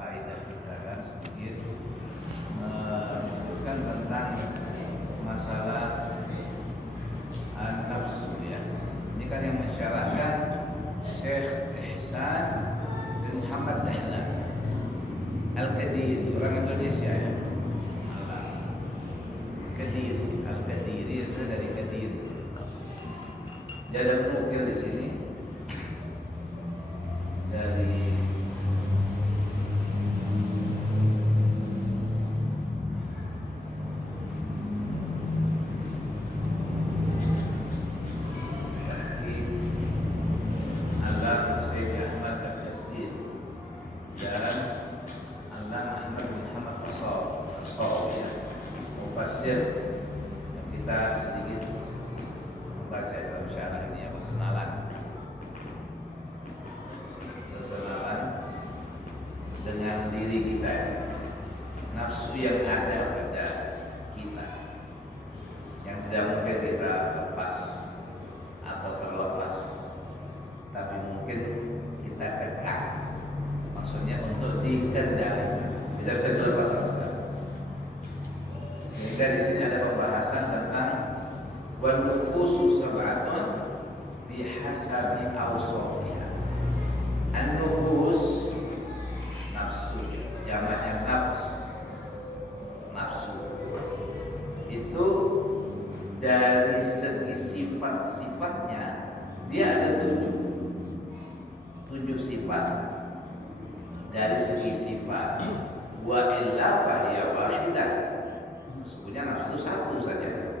faedah kita kan sedikit menyebutkan tentang masalah an-nafsu ya. Ini kan yang mensyarahkan Syekh Ihsan bin Muhammad Dahlan Al-Qadiri, orang Indonesia ya. Kediri, Al-Qadiri itu dari Kediri. Dia ada menukil di sini dari kita sedikit membaca dalam syarah ini ya, berkenalan dengan diri kita, nafsu yang ada pada kita, yang tidak mungkin kita lepas atau terlepas, tapi mungkin kita kekang. Maksudnya untuk dikendalikan, bisa dilepas sama. Sehingga di sini ada pembahasan tentang wan nufusu sab'atun bihasabi awsafiha. An-nufus nafsu, jamaknya nafs. Nafsu itu dari segi sifat-sifatnya dia ada 7 sifat. Dari segi sifat wa illa fahiya wahidah. Sebenarnya nafsu itu 1 saja,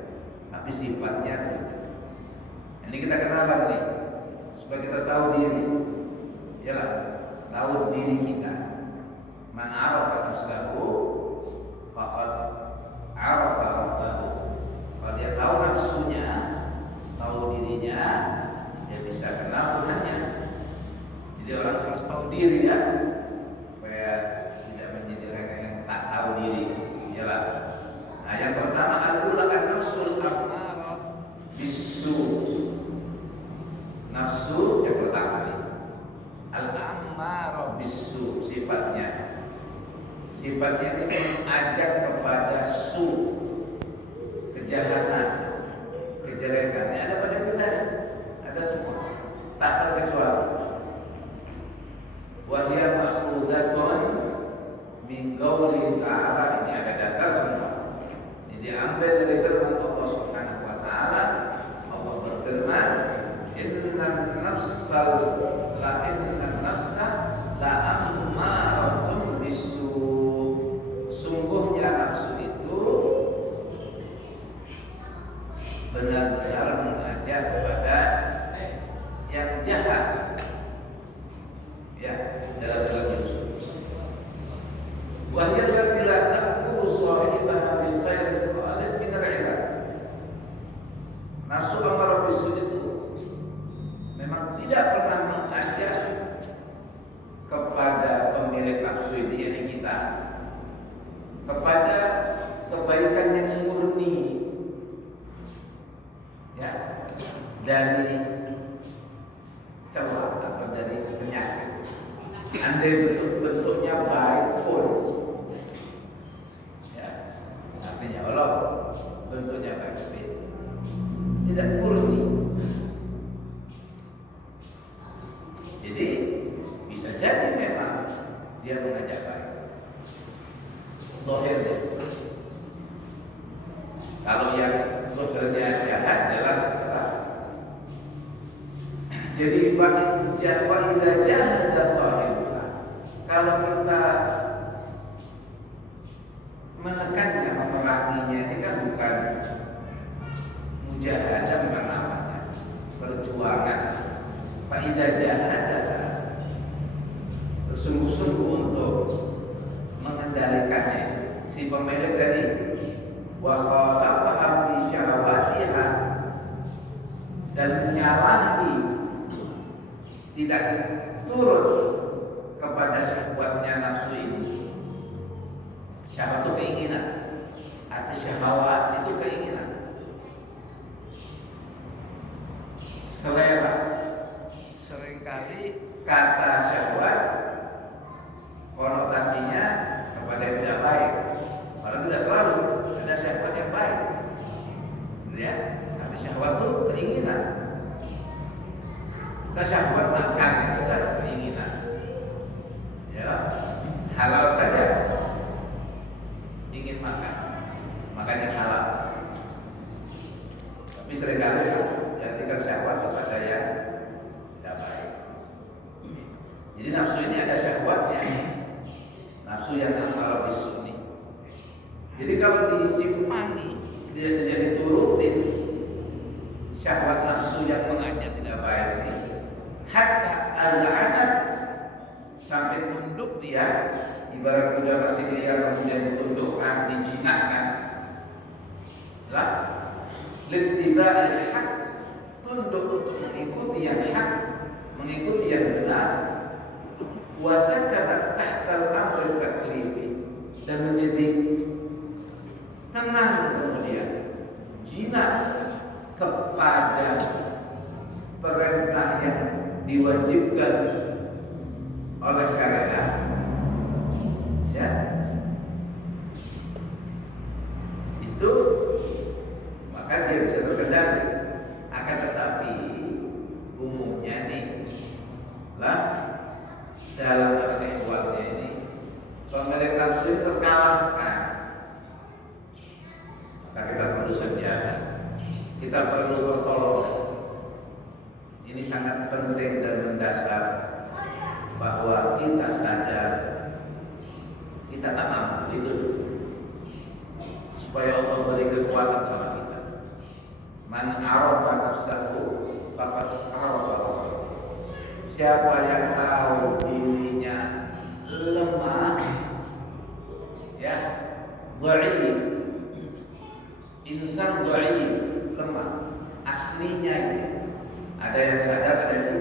tapi sifatnya 7. Ini kita kenalan nih, supaya kita tahu diri. Yalah, tahu diri kita. Man arafa nafsahu faqad arafa rabbahu. Kalau dia tahu nafsunya, tahu dirinya, dia bisa kenal Tuhannya. Jadi orang harus tahu diri ya, supaya tidak menjadi orang yang tak tahu diri. Yalah. Nah, yang pertama adalah an-nafsul ammarah bisu. Nafsu yang pertama al-ammarah bisu, sifatnya ini mengajak kepada su, kejahatan, kejelekan. Ini ada pada kita, ada semua, tak terkecuali. Wa hiya ma'khudatun min qouli ta'ala, ini ada dasar semua. Diambil dari firman Allah Subhanahu wa taala. Allah berfirman, innan nafsa la ammaratun bisu. Sungguhnya nafsu itu benar-benar mengajak kepada yang jahat. Ya, dalam surat Yusuf. Wa hiya allati la ta'muru sahibaha bil khairi khalis min al-'ilm. Nafsu ammarah bisu itu memang tidak pernah mengajak kepada pemilik nafsu ini, yakni kita, kepada kebaikan yang murni, ya, dari celah atau dari penyakit. Andai bentuk-bentuknya baik pun, ya, artinya Allah bentuknya baik tapi tidak murni. Jadi bisa jadi memang dia mengajak baik zahirnya. Kalau yang zahirnya jahat jelas berat. Jadi wa idza jahada sahibuha, kalau kita menekannya, memeranginya, ini kan bukan mujahadah, memang namanya perjuangan. Fa idza jahada, bersungguh-sungguh untuk mengendalikannya, si pemilik tadi, wa khalafaha fi syahawatiha, dan menyalahi, tidak turut kepada syahwatnya nafsu ini. Syahwat itu keinginan, arti syahwat itu keinginan, selera. Seringkali kata syahwat konotasi konotasinya kepada yang tidak baik. Padahal tidak selalu ada syahwat yang baik. Ya, ada syahwat itu keinginan. Kita syahwat makan itu kan keinginan. Ya, halal saja ingin makan, makanya halal. Tapi seringkali diartikan syahwat kepada yang tidak baik. Jadi nafsu ini ada syahwatnya, nafsu yang amarah bisu ini. Jadi kalau disimpangi, tidak diturutin syahwat nafsu yang mengajak tidak baik ini, hatta al-anat, sampai tunduk dia, ibarat kuda masih liar kemudian ditundukkan, dijinakkan. Lah, littiba'il haq, tunduk untuk mengikuti yang hak, mengikuti yang benar. Wa sakata tahtal amri taklifi, dan menjadi tenang kemudian jinak kepada perintah yang diwajibkan oleh syariat. Ya, itu maka dia bisa terkendali. Akan tetapi umumnya nih lah dalam kehidupannya ini pemilik nafsu ini terkalahkan. Maka kita perlu senjata, kita perlu pertolongan. Ini sangat penting dan mendasar bahwa kita sadar kita tak mampu itu, supaya Allah beri kekuatan sama kita. Man arafa nafsahu faqad arafa Allah. Siapa yang tahu dirinya lemah, ya, dhaif, insan dhaif, lemah aslinya itu. Ada yang sadar, ada yang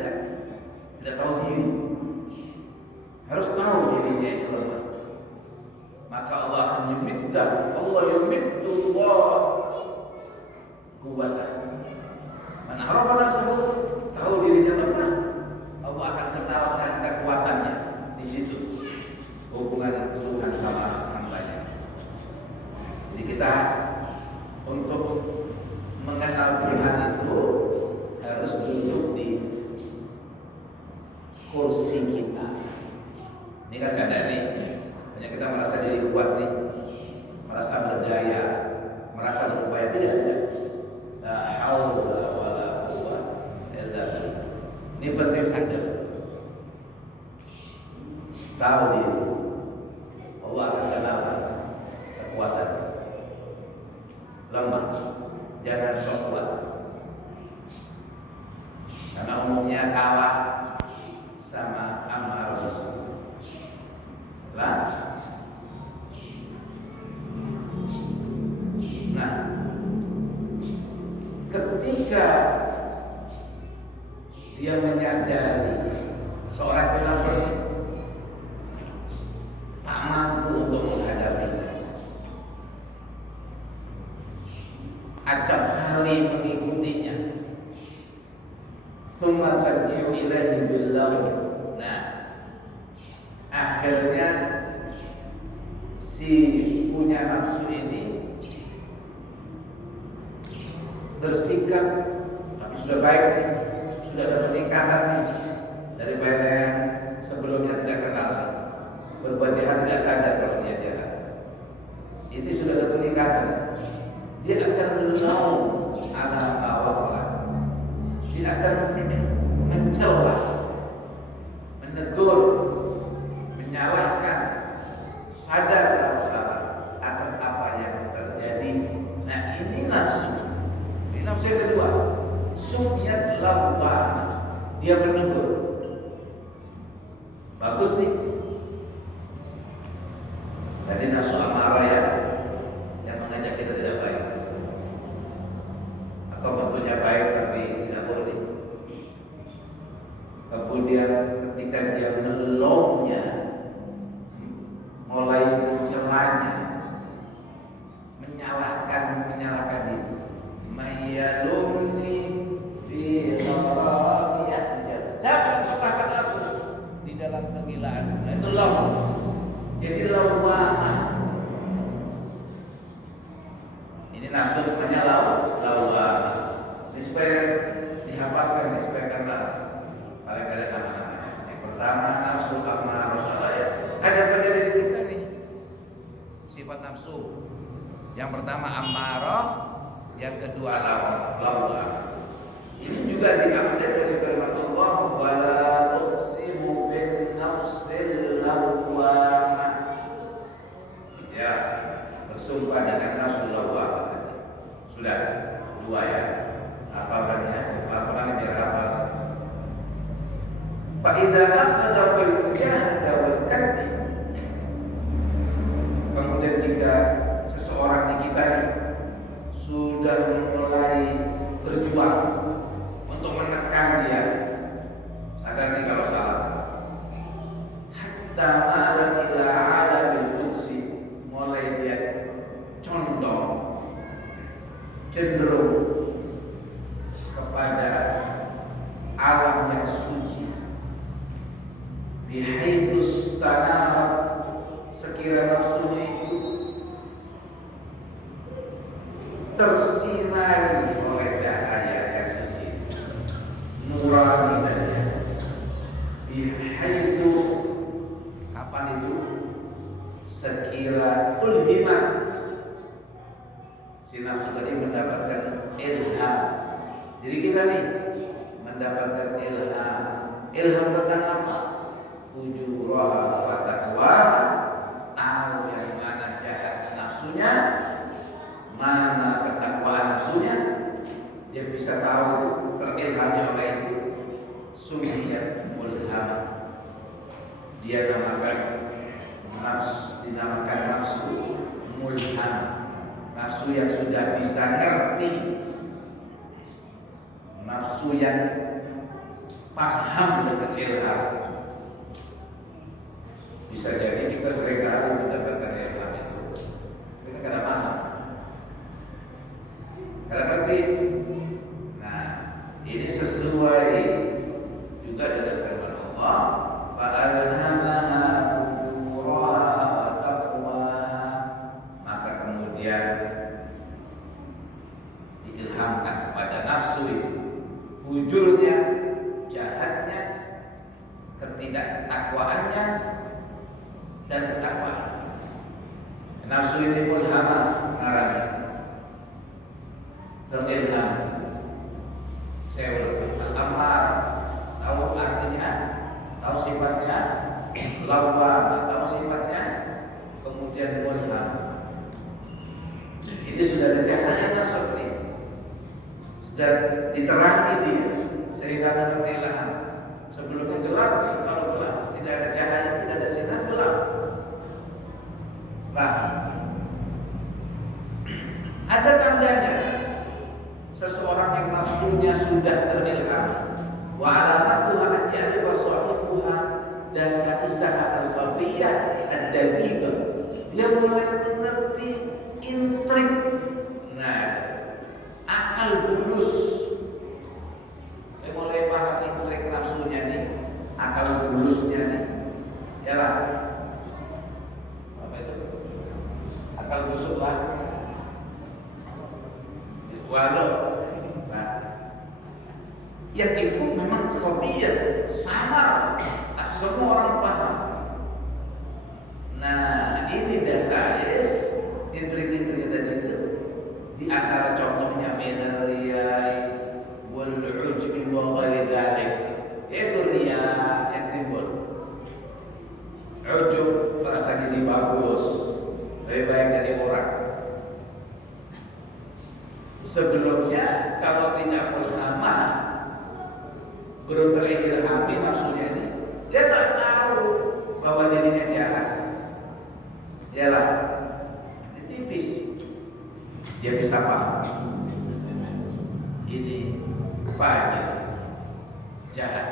tidak tahu diri. Harus tahu dirinya itu lemah. Maka Allah akan yumitdah. Allah yumiddullah kuwatan. Man arafa nafsahu, tahu dirinya lemah, Allah akan kenalkan kekuatannya di situ. Hubungan Tuhan sama hambanya. Jadi kita untuk mengenal Tuhan itu harus duduk di kursi kita. Ini kan gak ada nih. Hanya kita merasa diri kuat nih, merasa berdaya, merasa berupaya, tidak ada. La haula wala quwwata illa billah. Ini penting saja. Tahu diri. Allah akan kenalkan kekuatan. Lemah, jangan sok kuat. Karena umumnya kalah sama amal Rasul. Lah. Nah, ketika dia menyadari seorang penafsir tak mampu untuk menghadapinya, acap kali mengikutinya, tsumma tarji'u ilaihi billah. Nah, akhirnya si punya nafsu ini bersikap, tapi sudah baik nih, sudah ada peningkatan nih daripada yang sebelumnya tidak kenal nih. Berbuat jahat tidak sadar kalau dia jahat. Ini sudah ada peningkatan. Dia akan melawan ala awal. Dia akan mencela, menegur, menyalahkan, sadar kalau salah atas apa yang terjadi. Nah, ini nafsu. Ini nafsu yang kedua. Sumyat lawwamah. Dia menegur. Bagus nih. Jadi nafsu amarah ya, yang mengajak kita tidak baik, atau bentuknya baik tapi tidak boleh. Kemudian ketika dia menolongnya, mulai mencelanya, menyalahkan diri, mayaluni fi gharaqiyah, jangan salahkan aku di dalam penggilaan. Nah, itu lemah. nafsu. Yang pertama ammarah, yang kedua lawwamah. Ini juga diambil dari firman Allah, wala uqsimu bin nafsil lawwamah. Ya, bersumpah dengan nafsu lawwamah. Sudah dua ya. Hafalannya, hafalannya biar hafal. Fa idza akhadha bil mujahada wal kadhi. Kemudian jika seseorang di kita nih sudah mulai berjuang untuk menekan dia, sadar nih kalau salah, hatta mala ila alamil qudsi, mulai dia condong, cenderung kepada alam yang suci, bihaitsus tanarat, sekira nafsunya itu tersinari oleh cahaya yang suci, nurani danya. Bihaitu, kapan itu? Sekira ulhimat, si nafsu tadi mendapatkan ilham. Jadi kita nih mendapatkan ilham. Ilham tentang apa? Fujurah wa taqwa, tahu yang mana jahat nafsunya, mana ketakwaan nafsunya. Dia bisa tahu, terilhami oleh itu. Sumiyat mulham, dia dinamakan nafsu mulham, nafsu yang sudah bisa ngerti, nafsu yang paham dengan ilham. Bisa jadi kita seringkali mendapatkan ilham itu, kita kadang paham, kadang ngerti. Nah, ini sesuai juga dengan firman Allah, fa'alhamaha fujuraha wa taqwaha, maka kemudian diilhamkan kepada nafsu itu fujurnya, jahatnya, ketidaktakwaannya, dan ketakwaan. Nafsu ini mulhamah, ngarahnya terilham. Saya ulang, amar, tahu artinya, tahu sifatnya, lawwam, tahu sifatnya, kemudian mulham. Ini sudah ada cahaya masuk nih, sudah diterangi dia sehingga mengerti ilham. Sebelumnya gelap nih, kalau gelap tidak ada cahaya, tidak ada sinar, gelap. Nah, ada tandanya seseorang yang nafsunya sudah terilham. Wa alamatuha an ya'rifa sahibuha dasa'isah al-khafiyah ad-daqiqah. Dia mulai mengerti intrik. Nah, akal bulus. Dia mulai paham intrik nafsunya nih, akal bulusnya nih. Yalah. Apa itu? Akal busuk lah. Waduh. Nah, yang itu memang khafiyah, samar, tak semua orang paham. Nah, ini dasaris intrik-intrik tadi itu. Di antara contohnya minar riyai wal ujbi wa ghairi dzalik. Itu riya yang timbul. Ujub, merasa diri bagus, lebih baik dari orang. Sebelumnya kalau tidak mulhamah, belum terilhami nafsunya ini, dia tak tahu bahwa dirinya jahat. Dialah tipis, dia bisa paham ini fajir, jahat.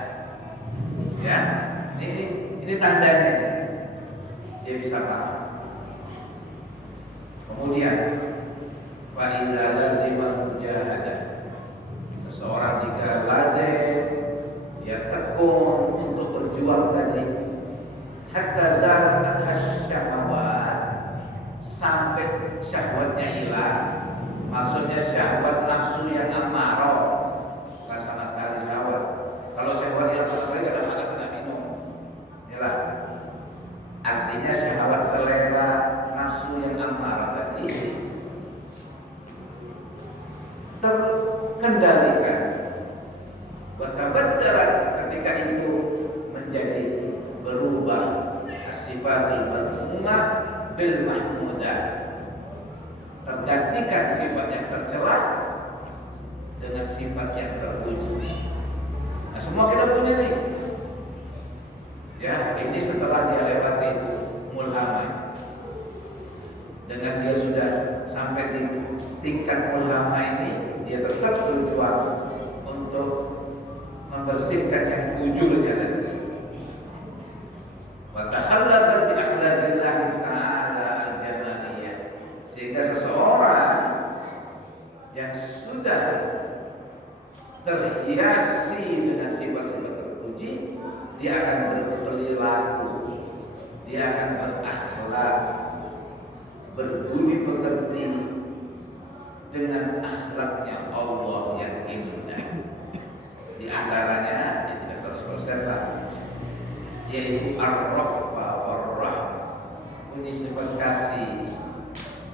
Ya, ini tandanya nih. Dia bisa paham. Kemudian fa'idza lazima mujahadah, seseorang jika lazim, dia tekun untuk berjuang tadi, hatta zalat syahwat, sampai syahwatnya hilang. Maksudnya syahwat nafsu yang amarah, bukan sama sekali syahwat. Kalau syahwat hilang sama sekali, kadang makan, tidak minum. Inilah artinya syahwat selera nafsu yang amarah tadi terkendalikan. Watabaddarat, ketika itu menjadi berubah, sifatul madhumah bil mahmudah, tergantikan sifat yang tercela dengan sifat yang terpuji. Nah, semua kita punya nih. Ya, ini setelah dia lewati itu mulhamah. Dengan dia sudah sampai di tingkat mulhamah ini, dia tetap berjuang untuk membersihkan yang fujurnya tadi. Wa takhallata bi akhlaqillah ta'ala al-jamaliyah. Sehingga seseorang yang sudah terhiasi dengan sifat-sifat terpuji, dia akan berperilaku, dia akan berakhlak, berbudi pekerti dengan akhlaknya Allah yang indah. Di antaranya, yang tidak 100% lah, yaitu ar-ra'fa war-rahmah, punya sifat kasih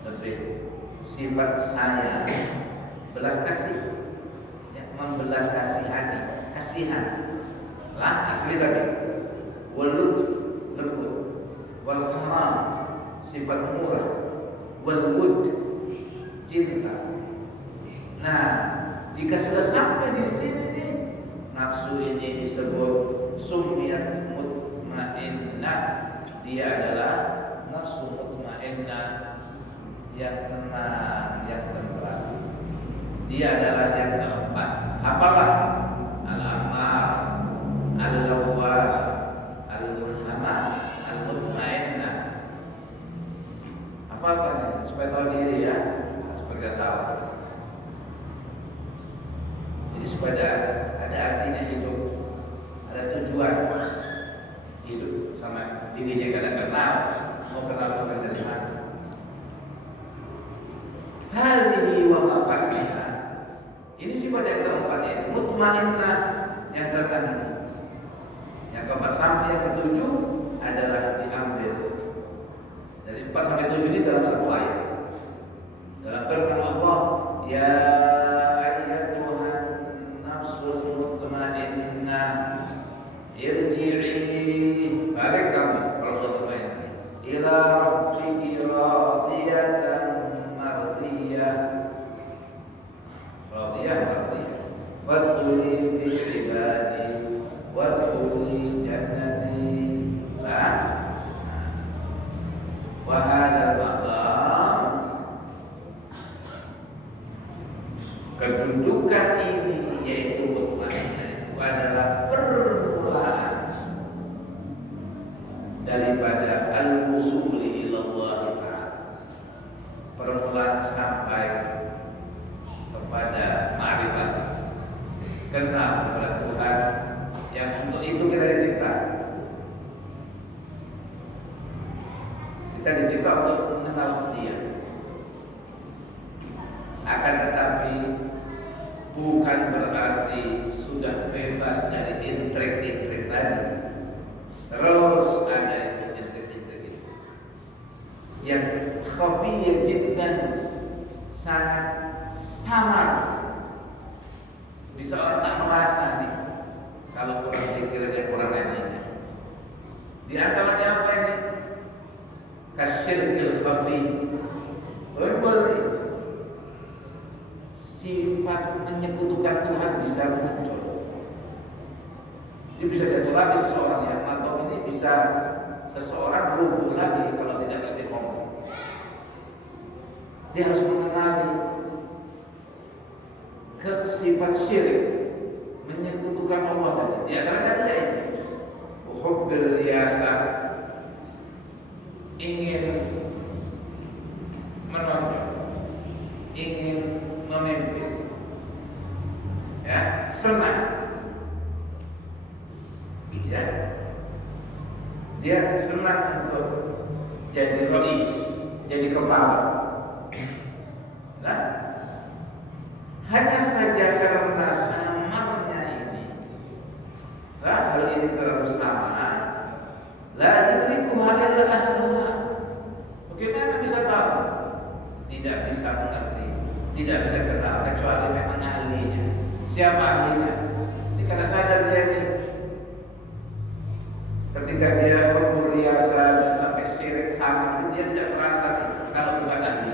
lebih, sifat sayang, belas kasih, ya, membelas kasihani, kasihan lah asli tadi. Wal lutf, lembut. Wal karam, sifat murah. Wal wud, cinta. Nah, jika sudah sampai di sini nih, nafsu ini disebut sumiyat mutmainnah. Dia adalah nafsu mutmainnah yang tenang, yang tentram. Dia adalah yang keempat. Hafalah: al-ammar, al-lawwam, al-mulhamah, al-mutmainnah. Hafalkan ya, supaya tahu diri ya, supaya tahu. Jadi supaya ada artinya hidup, ada tujuan hidup sama dirinya. Kadang kenal, mau kenal bukan dari mana. Hadihi wa maqadna. Ini sifat yang keempat, yaitu mutmainnah, yang tenang ini. Yang keempat sampai yang ketujuh adalah diambil dari 4 sampai 7 ini dalam satu ayat. Dalam firman Allah, ya ayyatuhan nafsul mutmainnah irji'i, balik kamu kalau sudah mutmainnah, ila rabbiki radiyatan mardiyah. Radiyah mardiyah. Fadkhuli fi ibadi wadkhuli jannati. Wa hadzal maqam, kedudukan ini yaitu mutmainnah itu adalah permulaan daripada al-wusuli ilallah ta'ala, permulaan sampai kepada ma'rifat, kenal kepada Tuhan, yang untuk itu kita dicipta. Kita dicipta untuk mengenal Dia. Akan tetapi bukan berarti sudah bebas dari intrik-intrik tadi. Terus ada intrik-intrik itu yang khafiyah jiddan, sangat samar. Bisa orang tak merasa nih kalau kurang pikirnya, kurang ngajinya. Di antaranya apa ini? Kasyirkil khafi. Boleh. Sifat menyekutukan Tuhan bisa muncul. Dia bisa jatuh lagi seseorang yang atau ini bisa seseorang rubuh lagi kalau tidak istiqomah. Dia harus mengenali ke sifat syirik, menyekutukan Allah tadi. Di antaranya dia itu hubbil riasa, ingin menonjol, ingin memimpin, ya, senang, ya, dia senang untuk jadi rais, jadi kepala. Nah, hanya saja karena samarnya ini, hal ini terlalu sama, la yudrikuha illa ahluha. Bagaimana bisa tidak bisa mengerti, tidak bisa kenal kecuali memang ahlinya. Siapa ahlinya? Ini karena sadar dia nih. Ketika dia berriasa dan sampai syirik samar, dia tidak merasa nih kalau bukan ahli.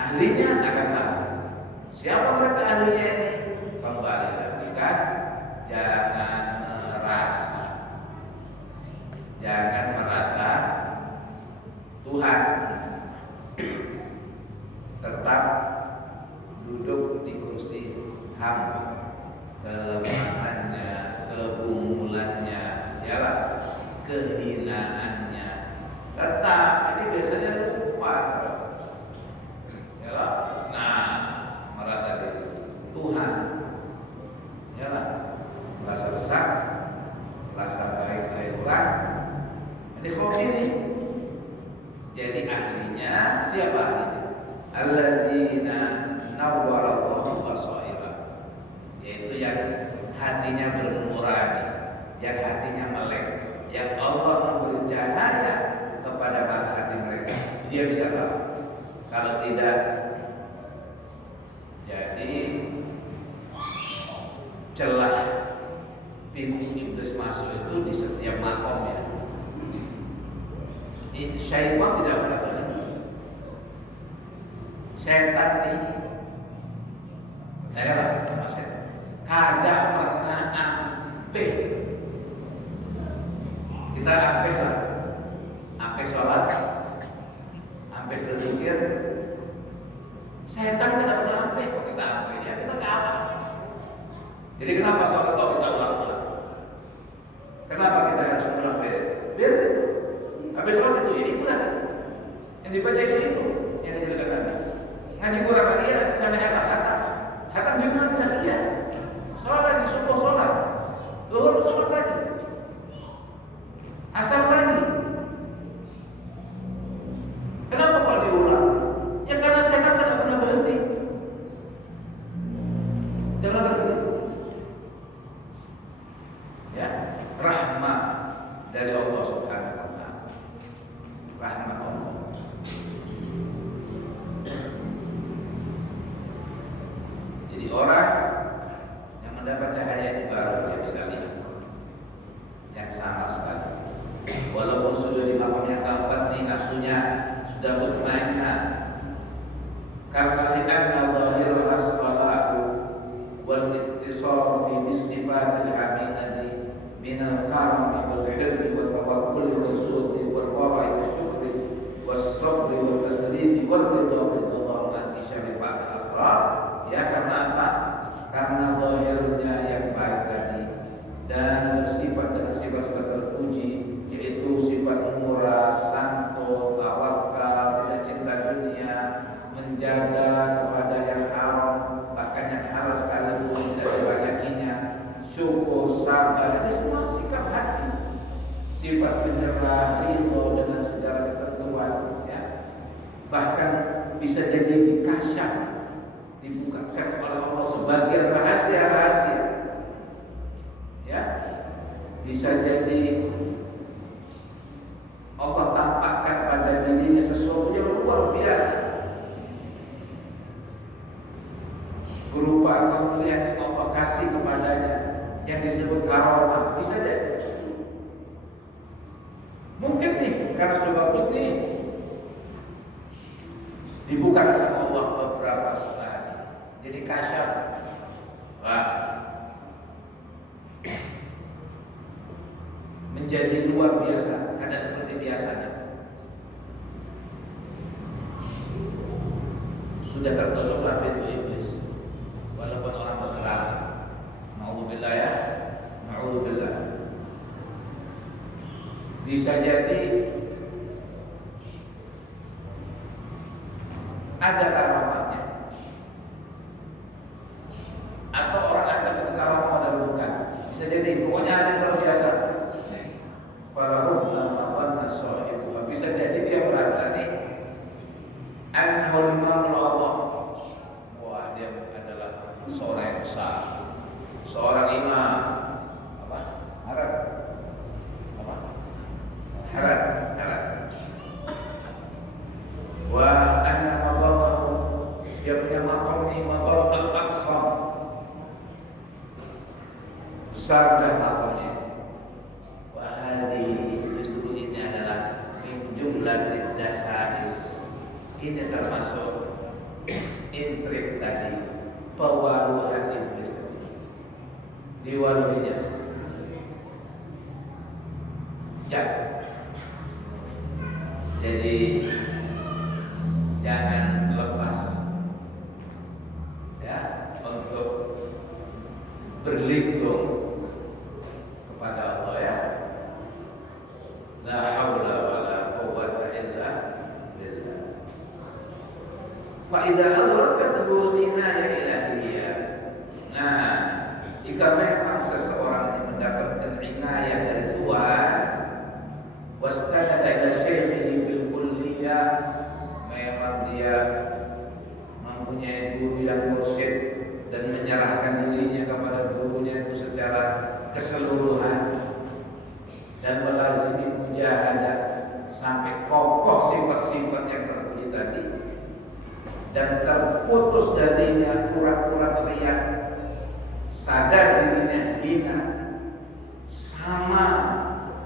Ahlinya akan tahu. Siapa mereka ahlinya ini? Kembali lagi kan, jangan merasa, jangan merasa Tuhan. Tetap duduk di kursi hamba, kelemahannya, kebungulannya, ialah kehinaannya. Tetap ini biasanya lupa, ialah merasa diri Tuhan, ialah merasa besar, merasa baik dari orang. Ini hobi nih. Jadi ahlinya siapa ahlinya? Alladzina nawwarallahu basaira, yaitu yang hatinya bernurani, yang hatinya melek, yang Allah memberi cahaya kepada mata hati mereka. Dia bisa tahu. Kalau tidak, jadi celah pintu iblis masuk itu di setiap makom ya. Syaitan tidak pernah berhenti. Setan nih, percayalah sama setan, kadang pernah ampe. Kita ampe lah, ampe sholat, ampe berzikir. Setan tidak pernah ampe, kok kita ampe ya kita kalah. Jadi kenapa sholat kok kita ulang-ulang? Kenapa kita harus ulang biar itu? Habis sholat itu ya itulah yang dibaca itu yang diceritakan Nabi. Ngaji Quran lagi ya sampai hatam diulangi lagi ya. Sholat lagi, subuh sholat, zuhur sholat lagi, asar lagi. Kenapa kok diulang? Ya karena setan tidak pernah berhenti. Jangan berhenti. Ya, rahmat dari Allah Subhanahu wa taala. Rahmat Allah. Jadi orang yang mendapat cahaya ini baru dia bisa lihat yang sama sekali. Walaupun sudah di makam yang keempat nih nafsunya sudah mutmainnah, karena li'anna zahirul as-salatu wal ittisaf fi bis-sifatil hamidati min al-karami wal hilmi wat tawakkuli wal zuhdi wal wara'i wal syukri was sabri wal taslimi wal ridha bil qada' wa intishabi ba'd al-asrar. Ya karena apa? Karena zahirnya yang baik tadi dan bersifat dengan sifat-sifat terpuji, yaitu sifat murah, santo, tawakal, tidak cinta dunia, menjaga kepada yang haram, bahkan yang halal sekalipun tidak dibanyakinya, syukur, sabar, ini semua sikap hati, sifat menyerah, ridho dengan segala ketentuan, ya. Bahkan bisa jadi dikasyaf, dibukakan oleh Allah sebagian rahasia-rahasia, ya. Bisa jadi Allah tampakkan pada dirinya sesuatu yang luar biasa, berupa kemuliaan yang Allah kasih kepadanya yang disebut karamah. Bisa jadi mungkin nih karena sudah bagus nih dibuka sama Allah beberapa rahasia, jadi kasyaf. Wah, menjadi luar biasa, ada seperti biasanya. Sudah tertutuplah pintu iblis, walaupun orang berkelahi. Na'udzubillah ya, na'udzubillah. Bisa jadi ada karamahnya, atau orang anggap itu karamah dan bukan. Bisa jadi, pokoknya ada yang luar biasa. Bisa jadi dia merasa nih annahu imamul Allah. Wah, dia adalah seorang yang besar, seorang imam. Apa? Harap. Apa? Harap. Wa anna maqamahu besar dah makomnya. Wahadi, justru ini adalah min jumlah dasais. Ini termasuk intrik tadi, pewaluhan iblis tadi. Diwaluinya jatuh. Jadi jangan lepas ya untuk berlindung kepada Allah ya. La haula wala quwwata illa billah. Fa idza adrakatul inayah ilahiyah. Nah, jika memang seseorang ini mendapatkan inayah dari Tuhan, wastanada ila syaikhihi bil kulliyah, memang dia mempunyai guru yang mursyid dan menyerahkan dirinya kepada gurunya itu secara keseluruhan dan melazimi mujahadah sampai kokoh sifat-sifat yang terpuji tadi dan terputus darinya urat-urat riya, sadar dirinya hina, sama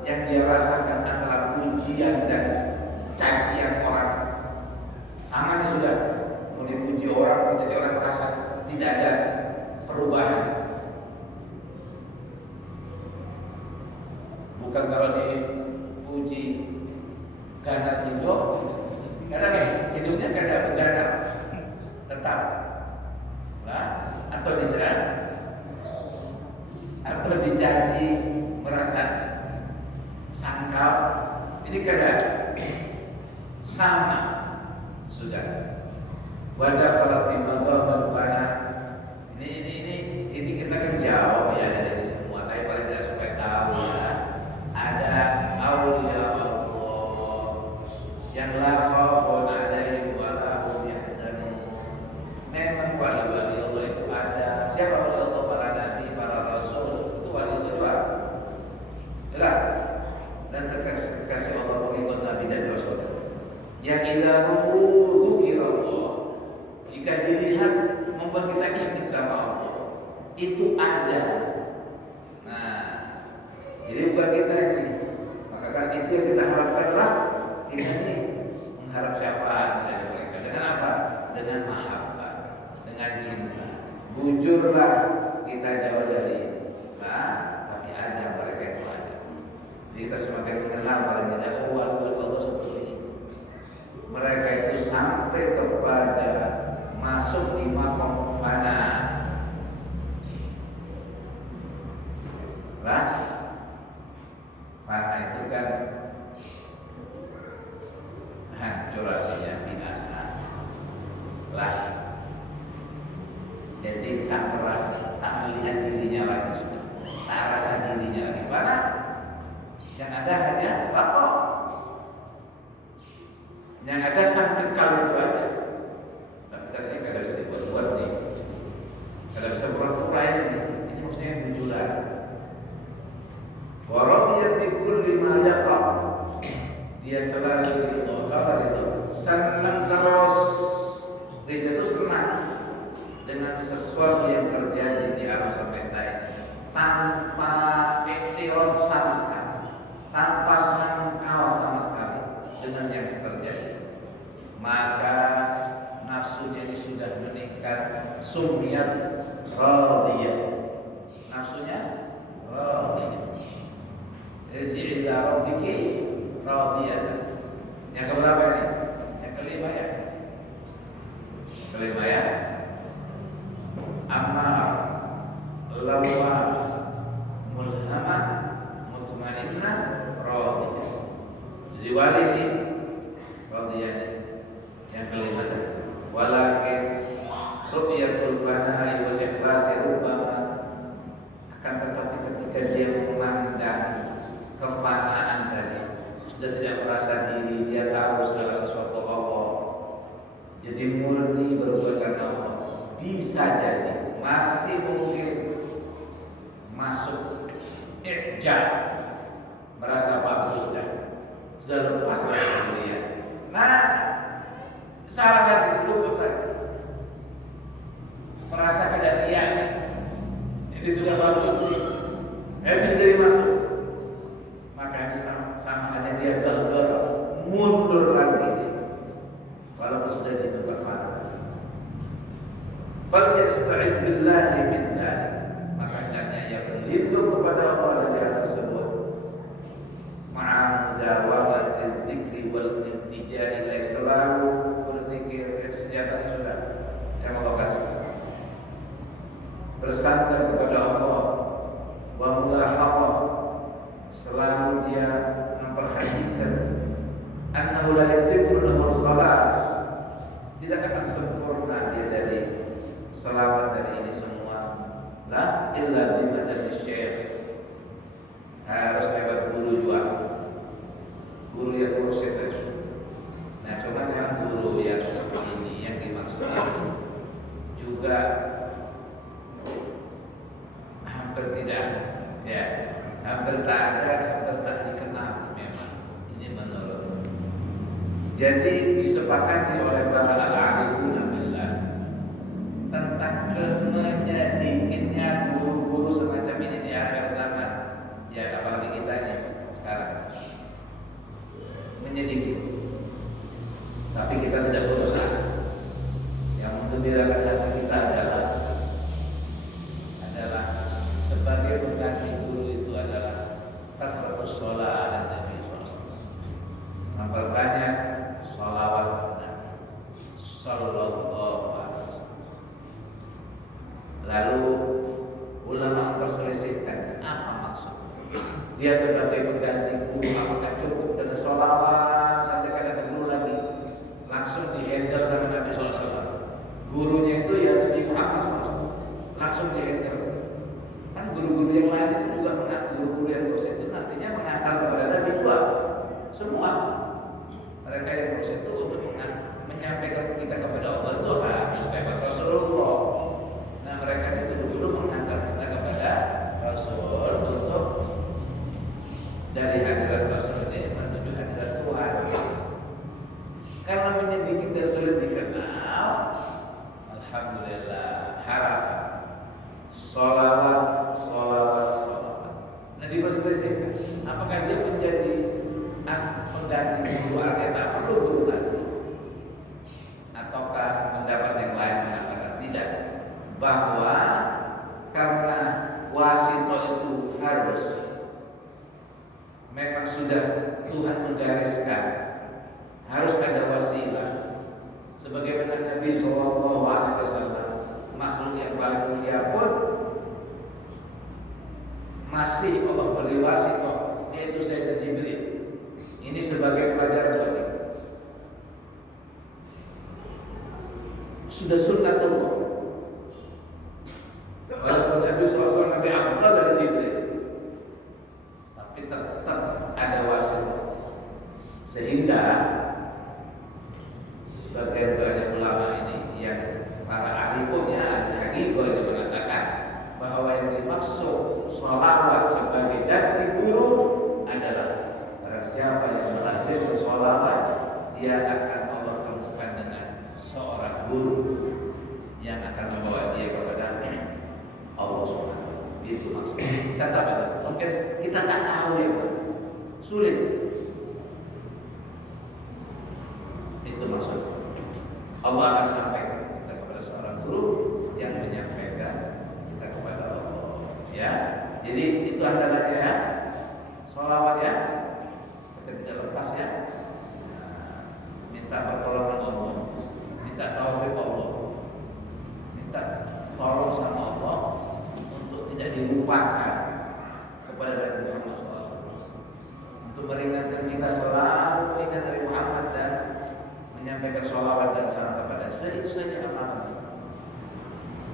yang dia rasakan antara pujian dan cacian orang. Sama nih sudah, mau dipuji orang, mau dicaci orang, merasa tidak ada perubahan. Bukan kalau dipuji ganar hidup, karena hidupnya kada beganar tetap, nah, atau dicaci merasa sangkal, ini kada sama sudah. Wadah kalau fi maqamil fana. Ini kita kan jauh ya dari semua, tapi paling tidak supaya tahu ya. Ada aulia Allah yang la khaufun alaihim wa la hum yahzanun. Memang wali-wali Allah itu ada. Siapa wali Allah? Para nabi, para rasul, itu wali Allah juga. Benar? Dan kekasih Allah pengikut nabi dan rasul. Yang idza dzukirallah, jika dilihat membuat kita ingat sama Allah, itu ada. Nah, jadi bukan kita ini, maka kan itu yang kita harapkanlah. Kita ini mengharap syafaat dari mereka. Dengan apa? Dengan mahabbah, dengan cinta. Bujurlah kita jauh dari ini. Nah, tapi ada, mereka itu ada. Jadi kita semakin mengenal paling tidak wali-wali Allah seperti itu. Mereka itu sampai kepada masuk di maqam fana. Lah, fana itu kan hancur, artinya binasa. Lah, jadi tak melihat dirinya lagi sudah, tak rasa dirinya lagi. Fana, yang ada hanya bapak. Yang ada sang kekal itu aja. Tapi katanya kada bisa dibuat-buat nih, kada bisa pura-pura ini. Ini maksudnya bujulan. Waradiyat bi kulli ma yaqa. Dia selalu ridho, sabar itu. Senang terus. Dia itu senang dengan sesuatu yang terjadi di alam semesta ini tanpa iktirad sama sekali, tanpa sangkal sama sekali dengan yang terjadi. Maka nafsunya ini sudah meningkat, sumiyat radiyah. Nafsunya radiyah. Irji' ila rabbiki radiyatan. Yang keberapa ini? Yang kelima ya. Kelima ya. Ammar, lawwam, mulhamah, mutmainnah, radiyah. Jadi wali ini radiyah. Yang kelima tadi, walakin ru'yatul fana'i wal ikhlasi rubbama, akan tetapi ketika dia memandang kefanaan tadi, sudah tidak merasa diri, dia tahu segala sesuatu Allah, jadi murni berbuat karena Allah, bisa jadi masih mungkin masuk ijab, merasa bagus dan sudah lepas dari dia. Nah, salahkan dulu tadi, merasakan dan riaknya, jadi sudah bagus nih, sekarang ini, walaupun sudah di tempat fana. Falyasta'id billahi min dzalik. Makanya ia berlindung kepada Allah dari hal tersebut. Ma'amudawamatil dzikri wal iltija ilaih, selalu berzikir, itu senjatanya sudah yang Allah kasih. Bersandar kepada Allah, wa mulahaqah, selalu dia memperhatikan annahu la yatimmu lahu al-khalas, tidak akan sempurna dia dari selamat dari ini semua, la illa bimadati syekh, harus lewat guru juga, guru yang mursyid tadi. Nah, cuman yang guru yang seperti ini yang dimaksud ini juga hampir tidak, ya, hampir tak ada, hampir tak dikenal memang. Ini menurut. Jadi disepakati oleh para al-arifuna billah tentang menyedikitnya guru-guru semacam ini di akhir zaman. Ya, apalagi kita ini sekarang menyedikit. Tapi kita tidak putus asa. Yang menggembirakan hati kita adalah sebagai pengganti guru itu adalah kasratus sholat dan Nabi SAW, memperbanyak sholawat sallallahu alaihi wasallam. Lalu ulama memperselisihkan apa maksud dia sebagai pengganti guru, apakah cukup dengan sholawat saja, karena guru lagi langsung dihandle sama Nabi SAW. Gurunya itu ya Nabi Muhammad SAW, langsung dihandle. Kan guru-guru yang lain itu juga mengatur, guru-guru yang kursi itu nantinya mengantar kepada Nabi juga semua. Mereka yang kursi itu untuk menyampaikan kita kepada Allah itu harus lewat Rasulullah. Nah, mereka ini guru-guru mengantar kita kepada Rasul untuk dari hadirat Rasul ini menuju hadirat Tuhan. Karena menyedikit dan sulit dikenal, alhamdulillah harapan sholawat. Nah, diperselisihkan apakah dia menjadi pengganti guru artinya tak perlu guru lagi, ataukah pendapat yang lain mengatakan tidak, bahwa karena wasito itu harus memang sudah Tuhan menggariskan harus ada wasilah, sebagaimana Nabi SAW makhluk yang paling mulia pun masih Allah beri wasitoh, yaitu Sayyidina Jibril. Ini sebagai pelajaran bagi kita. Sudah sunnatullah. Walaupun Nabi SAW Nabi Abdul dari Jibril, tapi tetap ada wasitoh. Sehingga sebagian banyak ulama ini yang para arifunnya ada hakiko yang mengatakan bahwa yang dimaksud sholawat sebagai ganti guru adalah barang siapa yang melazimkan sholawat, dia akan Allah temukan dengan seorang guru yang akan membawa dia kepada Allah Subhanahu. Itu maksudnya. Tetap ada. Mungkin kita tak tahu ya, sulit. Itu maksud. Allah akan sampaikan kita kepada seorang guru yang menyampaikan kita kepada Allah. Ya, jadi itu andalannya ya, sholawat ya, kita tidak lepas ya. Minta pertolongan Allah, minta taufik Allah, minta tolong sama Allah untuk tidak dilupakan kepada Nabi Muhammad SAW, untuk meringankan kita selalu mengingat Nabi Muhammad dan menyampaikan sholawat dan salam kepada sudah, itu saja amalan.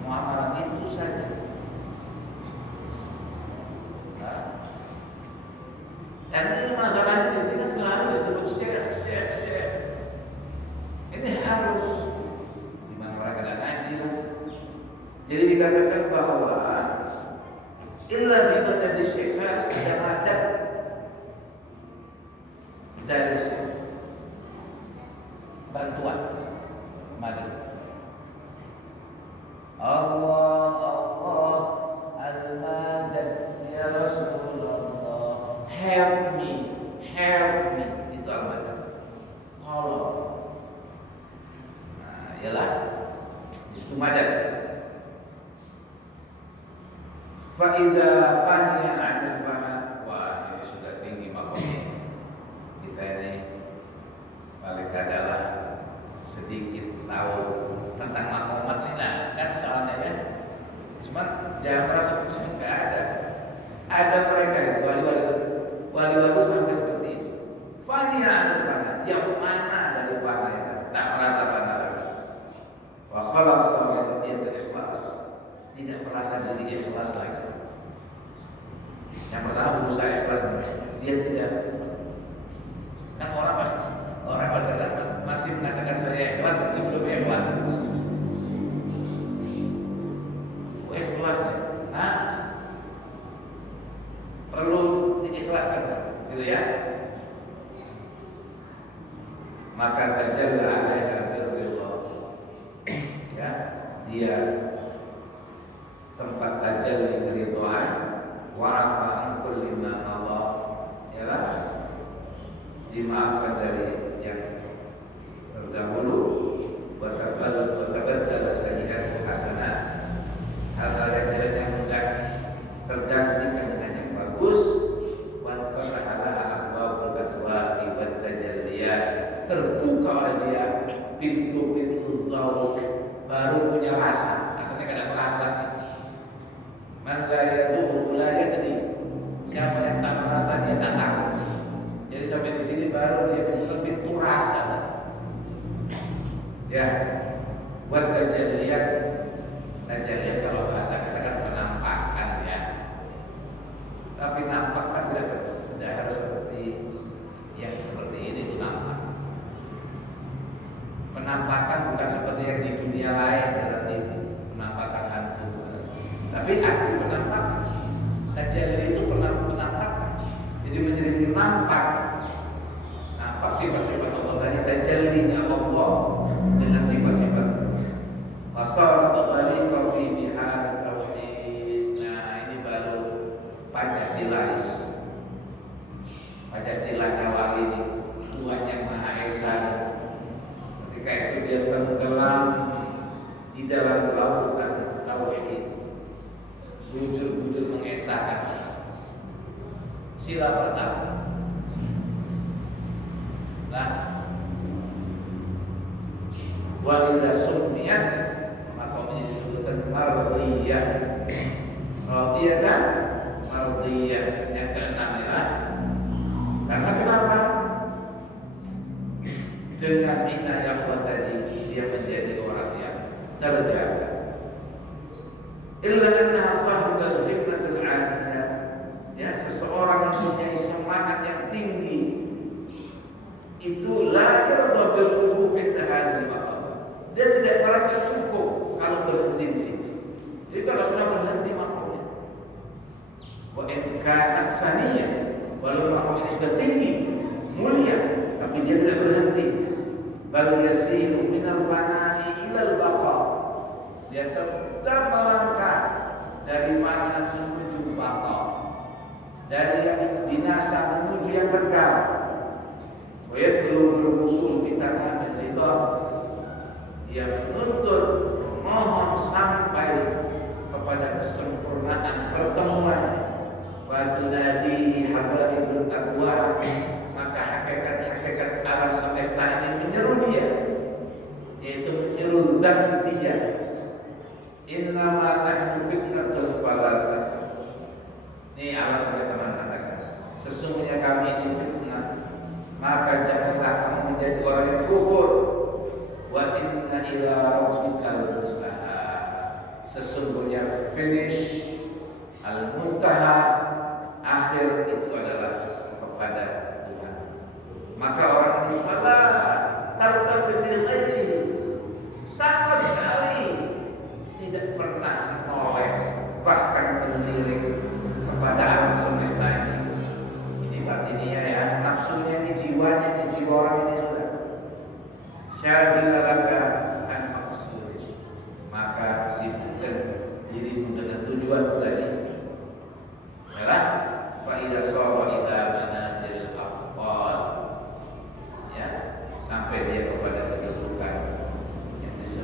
Muamalah itu saja. Dan ini masalahnya di sini kan selalu disebut syekh. Ini harus di mana orang kena ngaji lah. Jadi dikatakan bahwa illa bimana di syekh harus ada madad dari syekh, bantuan madad. Allah al-madad ya Rasulullah, help me, itu al-madad. Tolong ialah itu madad. Fa idza faniya 'anil fana, wah ini sudah tinggi makomnya. Kita ini paling adalah sedikit tahu tentang makomat ini, nah kan soalnya ya. Cuma jangan merasa begini, enggak ada. Ada mereka itu wali-wali itu sampai seperti itu. Faniya 'anil fana, dia fana dari fana ya, tak merasa fana lagi. Wa khalasa min niyatil ikhlas, tidak merasa diri ikhlas lagi. Yang pertama berusaha ikhlas, dia tidak. Kan orang terkadang masih mengatakan saya ikhlas, berarti belum ikhlas. Ikhlas, nah perlu diikhlaskan, gitu ya. Maka tajalla 'alaiha birridha, ya, dia tempat tajalli keridhaan, wa'afa an kulli ma Allah, ya lah, dimaafkan dari yang terdahulu, wa tabaddala sayyi'atu hasanat, hal-hal yang jelek yang tergantikan dengan yang bagus, wa fataha laha abwaabul aswaaqi wat tajalliyat, terbuka oleh dia pintu-pintu zauq, baru punya rasa. Asalnya kadang rasa nih. Man la yadhuqu la yadri. Siapa yang tak merasa dia tak tahu. Jadi sampai di sini baru dia buka pintu rasa. Ya. Wat tajalliyat. Tajalliyat kalau bahasa kita kan penampakan ya. Tapi nampak kan tidak harus seperti yang seperti ini itu nampak. Penampakan bukan seperti yang di dunia lain dalam TV, penampakan hantu. Tapi arti penampakan, tajalli itu penampakan. Jadi menjadi nampak sifat-sifat Allah tadi, tajallinya Allah dengan sifat-sifat. Fasar ghaliqa fi bihar tauhid. Nah, ini baru Pancasilais. Pancasilanya wali ini, Tuhan yang Maha Esa. Ketika itu dia tenggelam di dalam lautan tauhid, bujur-bujur mengesahkan. Sila pertama. Nah, walidha sunniyat, maka ini disebutkan mardiyah. Radiyatan mardiyah. Yang keenam ya. Karena kenapa? Dengan inayah Allah tadi, dia menjadi orang yang terjaga. Illa annaha sahibul himmatul 'aliyah. Ya, seseorang yang punya semangat yang tinggi itu la yarda bil wuquf inda hadhil maqam. Dia tidak merasa cukup kalau berhenti di sini. Jadi kalau pernah berhenti makamnya. Wa in kanat saniyah, walau makam ini sudah tinggi, mulia, tapi dia tidak berhenti. Bal yasiru minal fanani ilal baqa. Dia tetap melangkah dari fana menuju baqa, dari yang binasa menuju yang kekal. Wa yatlubul usul bi tamamil lidha. Dia menuntut, mohon sampai kepada kesempurnaan pertemuan. Fatunadi habaribul abwa, maka hakikat-hakikat alam semesta ini menyeru dia, yaitu menyeru zat dia. Innama nahnu fitnatun fala takfur. Ini alam semesta mengatakan, sesungguhnya kami ini fitnah, maka janganlah kamu menjadi orang yang kufur. Wa inna ila rabbikal muntaha. Sesungguhnya finish al-muntaha, akhir itu adalah kepada Tuhan. Maka orang ini fala tartabid ghairi, sama sekali tidak pernah menoleh bahkan melirik kepada alam semesta ini. Ini batinnya ya, nafsunya ini, jiwanya ini, jiwa orang ini sudah syagilalaka an maksud. Maka sibukkan dirimu dengan tujuan tadi. Yalah, fa idza sara ila manazil abqal, ya, sampai dia kepada kedudukan yang disebut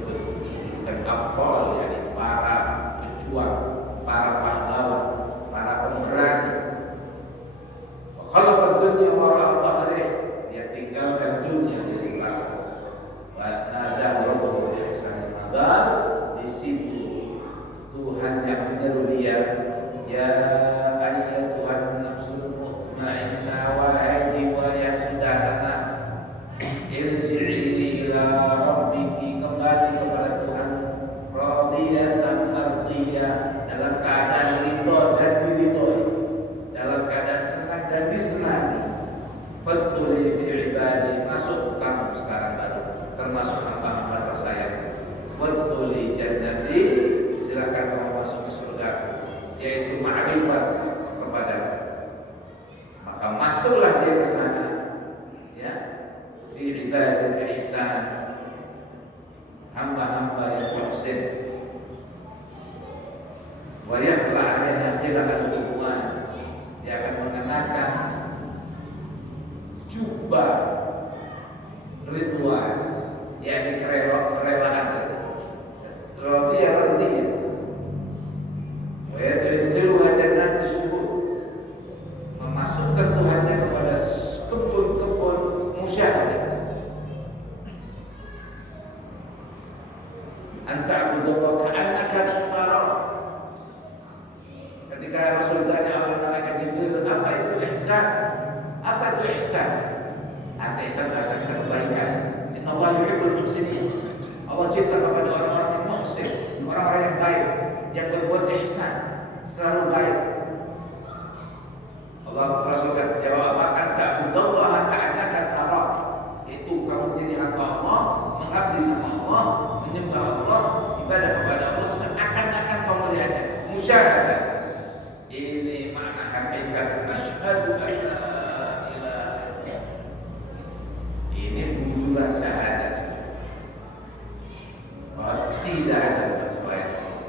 sekarang baru termasuk hamba-hamba tersayang. Wadkhuli jannati, silakan kamu masuk ke surga, yaitu ma'rifat kepada. Maka masuklah dia ke sana, ya, fi ibadil ihsan, hamba-hamba yang muhsin. Wa yakhla 'alaiha khilal al-ikhwan, dia akan mengenakan jubah ridwan, yakni kerelaan. Radhiya radhiya. Wa yadkhiluha jannatis syuhud, memasukkan Tuhannya kepada kebun-kebun musyahadah. Anta abudullah ka'annaka tarah. Ketika Rasul tanya oleh malaikat Jibril, apa itu ihsan? Apa itu ihsan? Arti ihsan bahasa kita kebaikan. Inna Allah yuhibbul muhsinin. Allah cinta kepada orang-orang yang muhsin, orang-orang yang baik, yang berbuat ihsan, selalu baik. Allah Rasul jawab, anta abudullah ka'annaka tarah. Itu kamu menjadi hamba Allah, mengabdi sama Allah, menyembah Allah, ibadah kepada Allah seakan-akan kamu melihatnya. Musyahadah. Ini makna hakikat asyhadu an la ilaha illallah. Ini bujuran syahadat. Tidak ada selain Allah.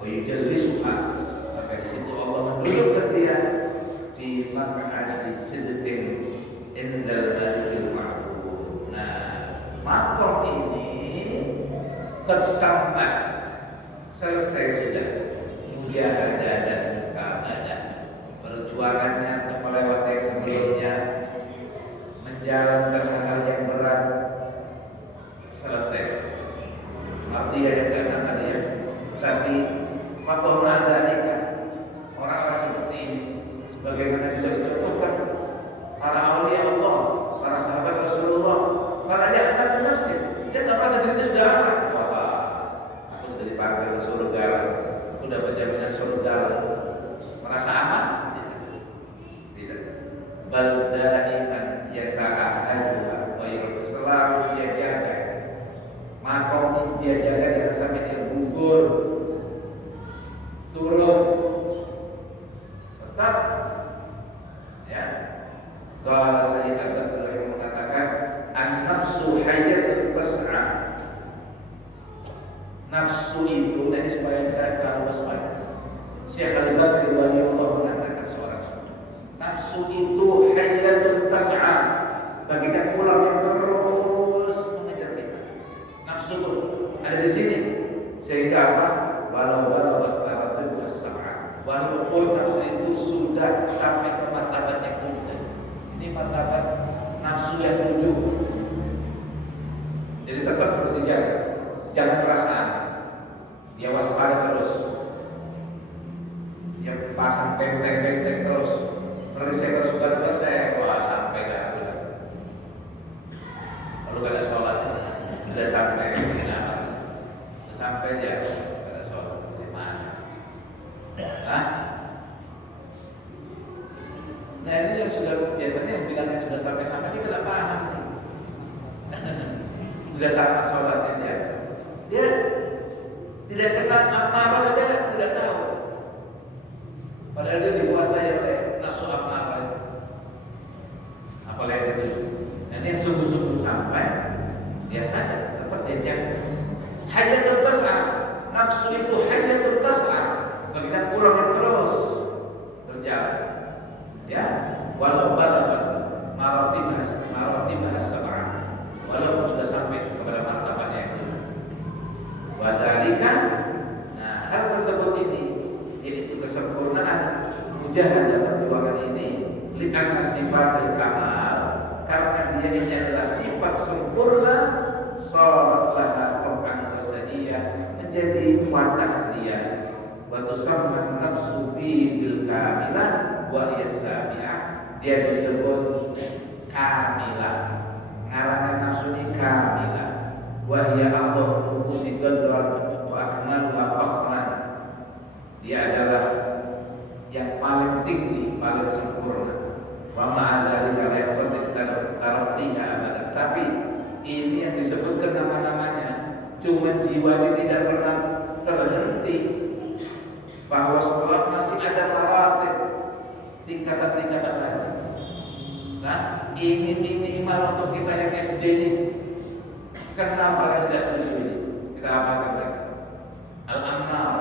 Wa yujallisuha, maka di situ Allah mendudukkan dia fi maq'adi sidqin indal malikil ma'bud. Nah, makom ini ketamat, selesai sudah mujahadah dan mukabadah, perjuangannya untuk melewati yang sebelumnya, menjalankan hal yang berat, selesai. Artinya yang keenam tadi ya. Tapi faktor mandalika, orang-orang seperti ini, sebagaimana juga dicontohkan para aulia Allah, para sahabat Rasulullah, para ya'man bin nafsi, dia tak merasa dirinya sudah aman. Wah, aku sudah dipanggil ke surga, aku dapat jaminan surga, merasa aman? Tidak. Bal daiman yata'ahhaduha wa yurdu, selalu dia jaga. Makom dia jaga jangan sampai dia gugur, turun, tetap, ya. Kalau saya yang mengatakan an-nafsu hayyatun tas'a. Nafsu itu, dan supaya kita selalu waspada. Syekh Al-Bakri Waliullah mengatakan seorang nafsu itu hayyatun tas'a, bagikan ular yang terus mengejar kita. Nafsu itu ada di sini, sehingga apa? Walau martabatun as-sab'a, walaupun nafsu itu sudah sampai ke martabat yang 7. Ini martabat nafsu yang 7. Jadi tetap harus dijaga, jangan perasaan. Dia waspada terus, dia pasang benteng-benteng terus, perisai terus bukan selesai. Wah, sampai dah. Lalu gak ada sholat, sudah sampai sampai dia ada sholat di mana? Nah ini yang sudah biasanya yang bilang yang sudah sampai-sampai dia tidak paham. Sudah tamat sholatnya dia tidak kenal apa saja tidak tahu. Padahal dia dikuasai oleh nafsu apa itu. Apalagi itu. Dan yang sungguh-sungguh sampai dia sadar, tetap dia jaga. Hayatul tas'a, nafsu itu hayatul tas'a, bagikan ulang yang terus berjalan. Ya, walau balagan maratibah sab'ah, walaupun sudah sampai kepada martabatnya yang itu. Wadhalika, nah hal tersebut ini, yaitu kesempurnaan mujahadah perjuangan ini, li'anna sifatil kamal, karena dia ini adalah sifat sempurna, sharat laha tab'an wasadiyah, menjadi watak dia. Wa tusamma nafsu fihi bil kamilah wa hiya sabi'ah, dia disebut kamilah. Ngarangan nafsu ini kamilah. Wa hiya a'dhamu nufusi qadran wa akmaluha fakhran. Dia adalah yang paling tinggi, paling sempurna. Wa ma'adzalika la yaqtadi tartiha abadan. Tapi ini yang disebutkan nama-namanya, cuma jiwa ini tidak pernah terhenti, bahwa setelah masih ada maratib, tingkatan-tingkatan lagi. Nah, ini minimal untuk kita yang SD ini kenal paling tidak 7 ini. Kita hafalkan lagi. Al-Ammar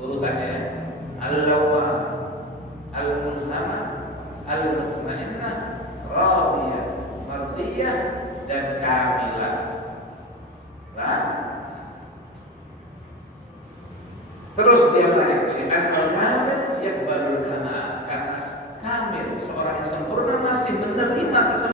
urutannya ya. Al-Lawwam, Al-Mulhamah, Al-Mutmainnah, Radiyah, Mardiyah, dan Kamilah. Nah, terus dia naik al-kamil yaqbalul kamal, karena kamil seorang yang sempurna masih menerima kesempurnaan.